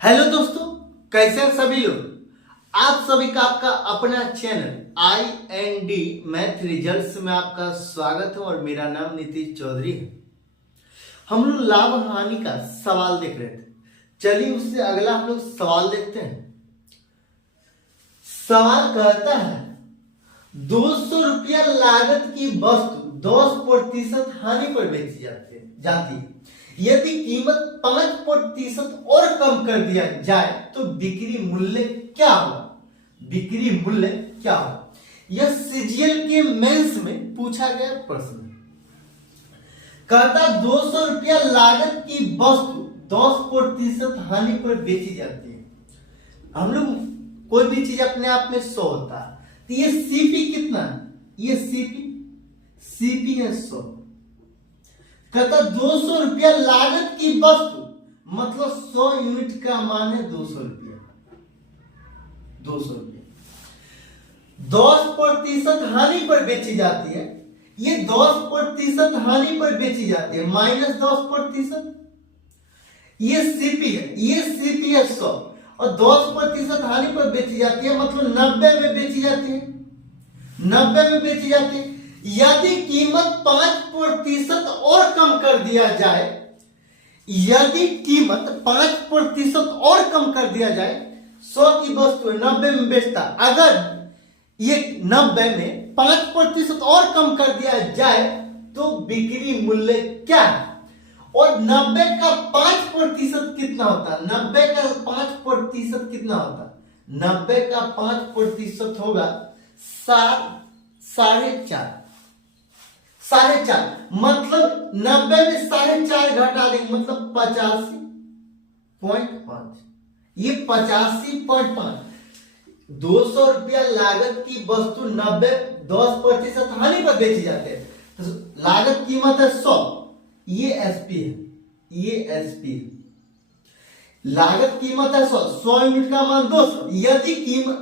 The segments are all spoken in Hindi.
हेलो दोस्तों, कैसे हैं सभी लोग। आप सभी का आपका अपना चैनल IND मैथ रिजल्ट्स में आपका स्वागत है और मेरा नाम नीतीश चौधरी है। हम लोग लाभ हानि का सवाल देख रहे थे। चलिए उससे अगला हम लोग सवाल देखते हैं। सवाल कहता है 200 रुपया लागत की वस्तु 10% हानि पर बेची जाती है। यदि कीमत 5% और कम कर दिया जाए तो बिक्री मूल्य क्या होगा। बिक्री मूल्य क्या होगा, यह CGL के मेंस में पूछा गया प्रश्न है। कहता 200 रुपया लागत की वस्तु 10% हानि पर बेची जाती है। हम लोग कोई भी चीज अपने आप में 100 होता है, तो ये CP कितना है, ये CP है 100। कहता 200 रुपया लागत की वस्तु मतलब 100 यूनिट का मान है 200 रुपया। 200 रुपया 10% हानि पर बेची जाती है। ये 10% हानि पर बेची जाती है -10%। ये CP है, ये CP है 100 और 10% हानि पर बेची जाती है मतलब 90 में बेची जाती है। 90 में बेची जाती है। यदि कीमत 5% और कम कर दिया जाए, यदि कीमत 5% और कम कर दिया जाए, 100 की वस्तु 90 में बेचता, अगर ये 90 में 5% और कम कर दिया जाए तो बिक्री मूल्य क्या है। और 90 का 5% कितना होता है, 90 का 5% कितना होता है, 90 का 5% होगा 4.5 मतलब 90 में 4.5 घटा देंगे मतलब 85.5। ये 85.5। 200 रुपया लागत की वस्तु 90 10% हानि पर बेची जाते हैं तो लागत कीमत है 100। ये SP है, ये SP है। लागत कीमत है 100 यूनिट का मान 200। यदि कीमत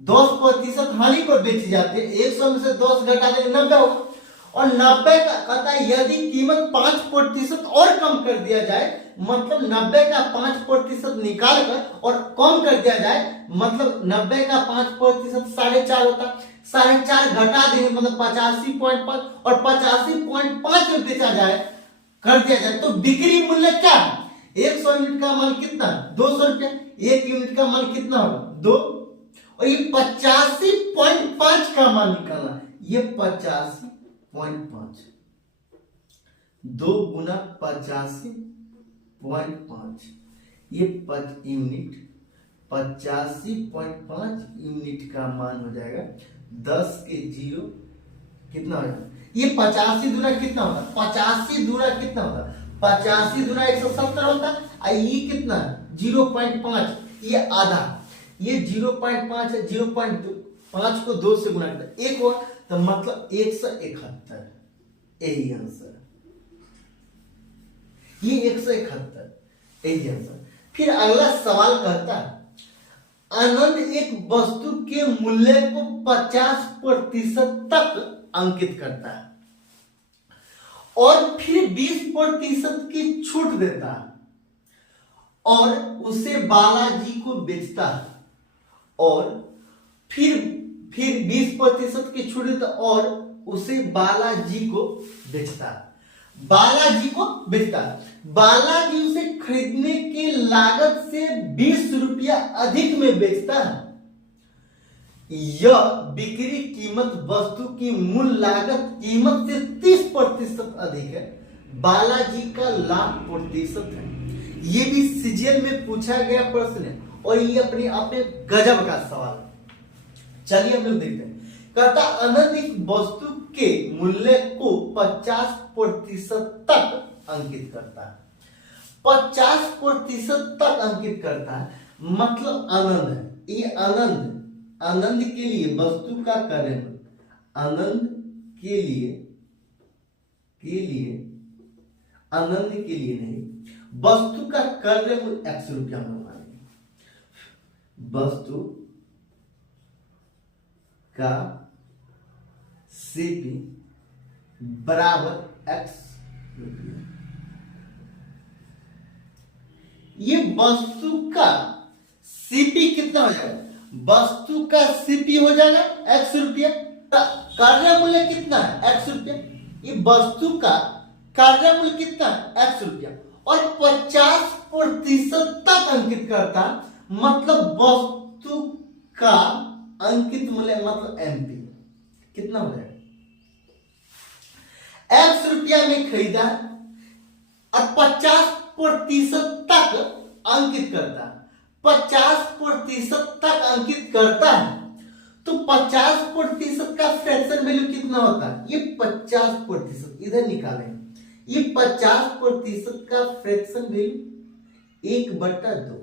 10% हानि पर बेची जाती है, 100 में से 10 घटा देंगे 90 होगा। और 90 का कहता है यदि कीमत 5% और कम कर दिया जाए मतलब 90 का 5% निकाल कर और कम कर दिया जाए मतलब 90 का 5% 4.5 होता। 4.5 घटा देंगे मतलब 85.5 और 85.5 में बेचा जाए कर दिया जाए तो बिक्री मूल्य क्या है। 100 यूनिट का मान कितना, 200 रुपया। 1 यूनिट का मान कितना होगा 2 और ये 85.5 का मान निकालना। ये 85.5 2 गुना 85.5 ये यूनिट 85.5 यूनिट का मान हो जाएगा। 10 के 0 कितना हो जाएगा। ये 85 दूना कितना होता, 85 दूना कितना होता, 85 दूना 170 होता। ये कितना 0.5, ये आधा, ये 0.5 है। 0.5 को 2 से गुना करता 1 हुआ तो मतलब 171। यही आंसर, ये 171 यही आंसर। फिर अगला सवाल कहता है आनंद एक वस्तु के मूल्य को 50% तक अंकित करता है और फिर 20% की छूट देता है और उसे बालाजी को बेचता है और फिर 20% की छूट देता और उसे बालाजी को बेचता है। बालाजी को बेचता है। बालाजी उसे खरीदने की लागत से 20 रुपया अधिक में बेचता है। यह बिक्री कीमत वस्तु की मूल लागत कीमत से 30% अधिक है। बालाजी का लाभ प्रतिशत है। ये भी CGL में पूछा गया प्रश्न है और ये अपने आप में गजब का सवाल है। चलिए हम लोग देखते हैं। कहता आनंद एक वस्तु के मूल्य को 50% तक अंकित करता है। 50% तक अंकित करता है मतलब आनंद है। ये आनंद के लिए वस्तु का कार्य, आनंद के लिए आनंद के लिए नहीं, वस्तु का कार्य X रुपया में मानेंगे। वस्तु का CP बराबर X रुपया। ये वस्तु का सीपी कितना हो जाएगा, वस्तु का सीपी हो जाएगा x रुपया, कार्य मूल्य कितना है x रुपया, ये वस्तु का कार्य मूल्य कितना है x रुपया, और 50% तक अंकित करता, मतलब वस्तु का अंकित मूल्य मतलब एमपी कितना हो जाएगा, x रुपया में खरीदा और 50% तक अंकित करता, 50% तक अंकित करता है, तो 50% का फ्रैक्शन वैल्यू कितना होता है, ये 50% इधर निकालें, ये 50% का फ्रैक्शन वैल्यू 1/2,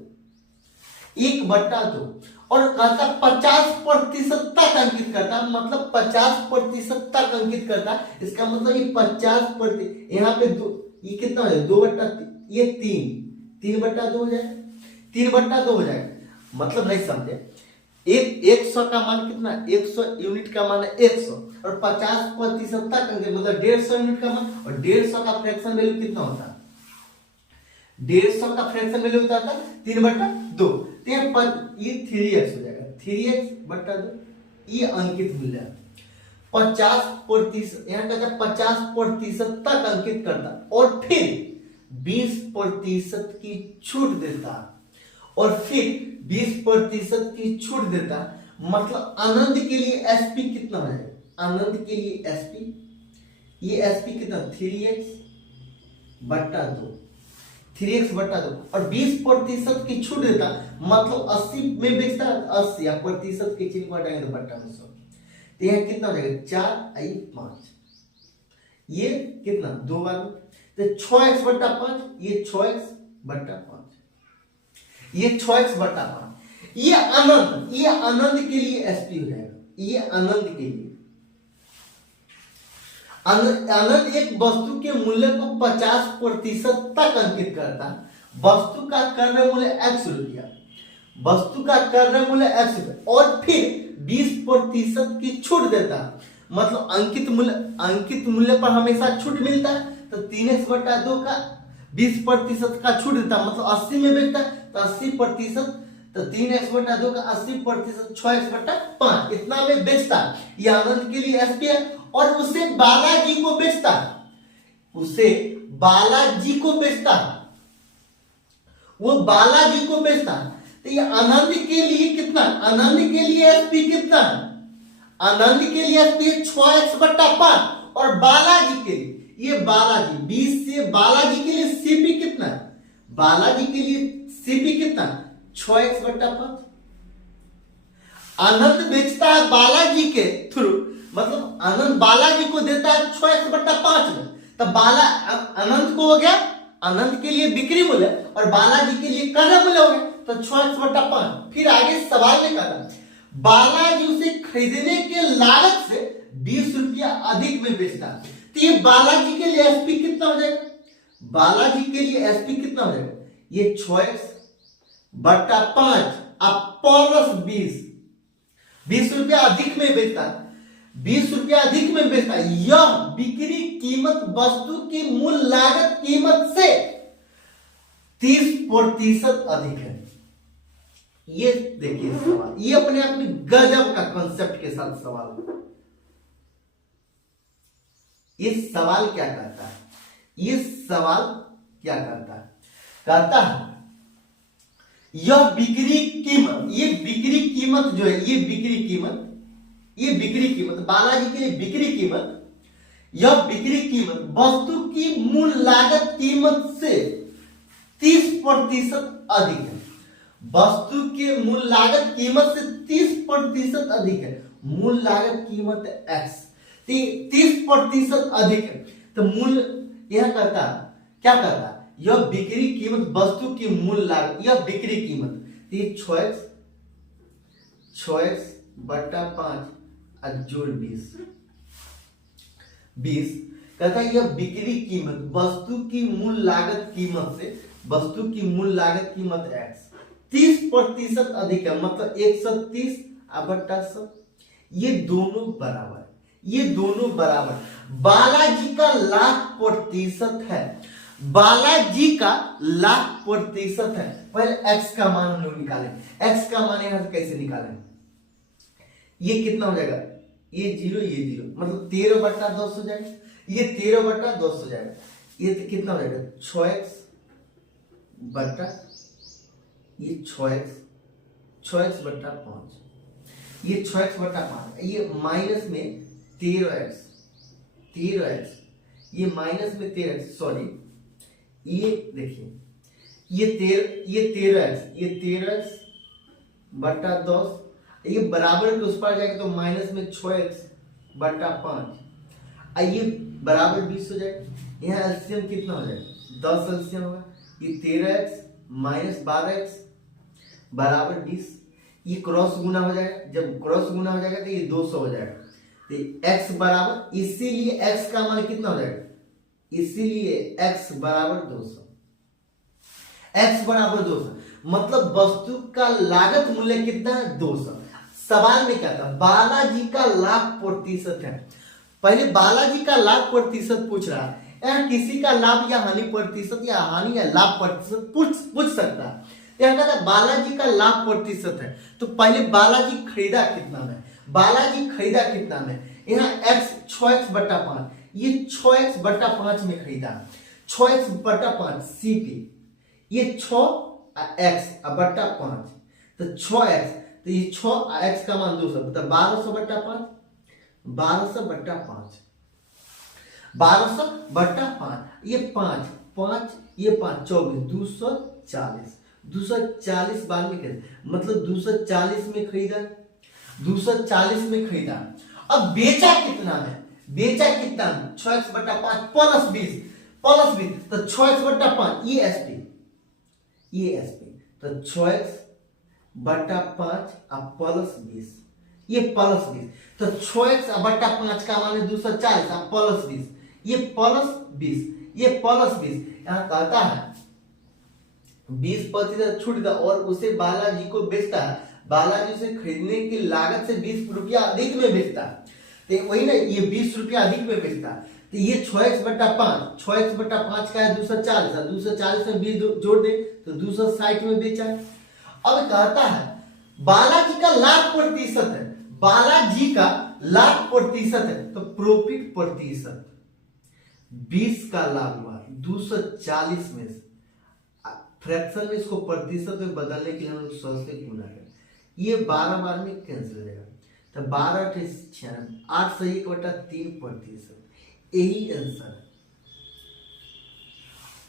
1/2, और कहता 50% तक अंकित करता, मतलब 50% तक अंकित करता, इसका मतलब ये 50%, यहाँ पे दो, ये कितना हो जाएगा 2/3, ये 3/2 हो जाएगा, 3/2 हो जाएगा, मतलब नहीं समझे, 100 का मान कितना, 100 यूनिट का मान है 100, और 50% तक अंकित मतलब 150 यूनिट का मान, और 150 का फ्रैक्शन वैल्यू कितना होता है, 150 का फ्रैक्शन वैल्यू होता था 3/2, ये 3x हो जाएगा, 3x/2, ये अंकित मूल्य 50%, यहाँ कहता 50% तक अंकित करता, और फिर 20% की छूट देता, और फिर 20% की छूट देता, मतलब आनंद के लिए एसपी कितना है, आनंद के लिए एसपी, ये एसपी कितना 3x/2, 3x/2, और 20% की छूट देता, मतलब 80 में बेचता, 80 या प्रतिशत के चिन्ह को हटाएंगे तो बट्टा में 100, तो यह कितना हो जाएगा 4/5, ये कितना 2 बार, तो 6x/5, ये 6x/5, ये 6x/5, ये आनंद के लिए एसपी हो जाएगा, ये आनंद के लिए, आनंद एक वस्तु के मूल्य को 50% तक अंकित करता, वस्तु का क्रय मूल्य x रुपया, वस्तु का क्रय मूल्य x रुपया, और फिर 20% की छूट देता, मतलब अंकित मूल्य पर हमेशा छूट मिलता है, तो 3x/2 का 20% का छूट देता, मतलब 80 में बेचता तो 80%, तो 3x/2 का 80%, 6x/5 इतना में बेचता, ये आनंद के लिए एसपी है, और उसे बालाजी को बेचता, उसे बालाजी को बेचता, वो बालाजी को बेचता, तो ये आनंद के लिए कितना, आनंद के लिए एसपी कितना, आनंद के लिए एसपी 6x/5, और बालाजी के लिए, ये बालाजी 20 से बालाजी के लिए सीपी कितना है, बालाजी के लिए सीपी कितना 6x/5, आनंद बेचता है बालाजी के थ्रू, मतलब आनंद बालाजी को देता है 6x/5 में, तो आनंद को हो गया, आनंद के लिए बिक्री मूल्य और बालाजी के लिए क्रय मूल्य हो गया, तो 6x/5। फिर आगे सवाल में कहा बालाजी उसे खरीदने के लागत से 20 रुपया अधिक में बेचता, तो ये बालाजी के लिए एसपी कितना हो जाएगा, बालाजी के लिए एसपी कितना हो जाएगा, ये 6x/5 प्लस 20 रुपया अधिक में बेचता, 20 रुपया अधिक में बेचता, यह बिक्री कीमत वस्तु की मूल लागत कीमत से 30% अधिक है। ये देखिए सवाल, ये अपने आप में गजब का कॉन्सेप्ट के साथ सवाल। ये सवाल क्या कहता है, ये सवाल क्या कहता है, कहता है यह बिक्री कीमत, ये बिक्री कीमत जो है, ये बिक्री कीमत, ये बिक्री कीमत बालाजी के लिए बिक्री कीमत, यह बिक्री कीमत वस्तु की मूल लागत कीमत से 30% अधिक है, वस्तु के मूल लागत कीमत से 30% अधिक है, मूल लागत कीमत x 30% अधिक है, तो मूल यह कहता क्या कहता, यह बिक्री कीमत वस्तु की मूल लागत, यह बिक्री कीमत, तो ये 6x/5 जोड़ 20 कहता है यह बिक्री कीमत वस्तु की मूल लागत कीमत से, वस्तु की मूल लागत कीमत x 30% अधिक है, मतलब 130/100, ये दोनों बराबर, ये दोनों बराबर, बालाजी का लाभ प्रतिशत है, बालाजी का लाख प्रतिशत है। पहले x का मान हम लोग निकालें। x का मान यहां से कैसे निकालें? ये कितना हो जाएगा? ये 0 ये 0, मतलब 13/10 हो जाएगा। ये 13/10 हो जाएगा। ये कितना हो जाएगा? 6x बट्टा ये 6x/5, ये 6x/5, ये माइनस में 13x, ये माइनस में 13x, सॉरी ये देखिए ये 13x/10, ये बराबर के उस पर जाएगा तो माइनस में 6x/5, ये बराबर 20 हो जाएगा। यहाँ एलसीएम कितना हो जाएगा? 10 एलसीएम होगा। ये 13x माइनस 12x बराबर 20। ये क्रॉस गुना हो जाएगा। जब क्रॉस गुना हो जाएगा तो ये 200 हो जाएगा। तो x बराबर, इसीलिए x का मान कितना हो जाएगा? इसीलिए x बराबर 200। x बराबर 200 मतलब वस्तु का लागत मूल्य कितना है? 200। सवाल में क्या था? बालाजी का लाख प्रतिशत है। पहले बालाजी का लाख प्रतिशत पूछ रहा है। यहाँ किसी का लाभ या हानि प्रतिशत या हानि या लाभ प्रतिशत पूछ सकता है। यहाँ कहता है बालाजी का लाभ प्रतिशत है, तो पहले बालाजी खरीदा कितना में? बालाजी खरीदा कितना में? यहाँ x 6x/5, ये 6x/5 में खरीदा। 6x/5 CP, ये 6x/5, तो 6x, तो ये 6x का मान 200, मतलब 1200/5, 1200/5, 1200/5, ये 5, ये 5 24, 240 बार में खरीदा, मतलब 240 में खरीदा, 240 में खरीदा। अब बेचा कितना है? बेचा कितना है? 6x/5 प्लस 20, तो 6x/5 ये एसपी, तो 6x/5 प्लस 20, ये प्लस 20, तो 6x/5 का मान है 240 प्लस 20, ये प्लस 20, ये प्लस 20। यहां कहता है 20% छूट था और उसे बालाजी को बेचता है। बालाजी उसे खरीदने की लागत से 20 रुपया अधिक में बेचता है, तो वही ना, ये 20 रुपया अधिक में बेचता है। तो ये 6x/5 का है 240, 240 में 20 जोड़ दे तो 260 में बेचा है। अब कहता है बालाजी का लाख प्रतिशत है, बालाजी का लाख प्रतिशत है, तो प्रॉफिट प्रतिशत 20 का लाभ हुआ 240 में से। फ्रैक्शन में इसको प्रतिशत में बदलने के लिए हम लोग 100 से गुना करें। ये 12 बार में कैंसिल हो जाएगा, तो 12 96, 8 से 1/3%। यही आंसर है।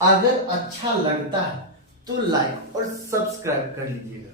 अगर अच्छा लगता है तो लाइक और सब्सक्राइब कर लीजिएगा।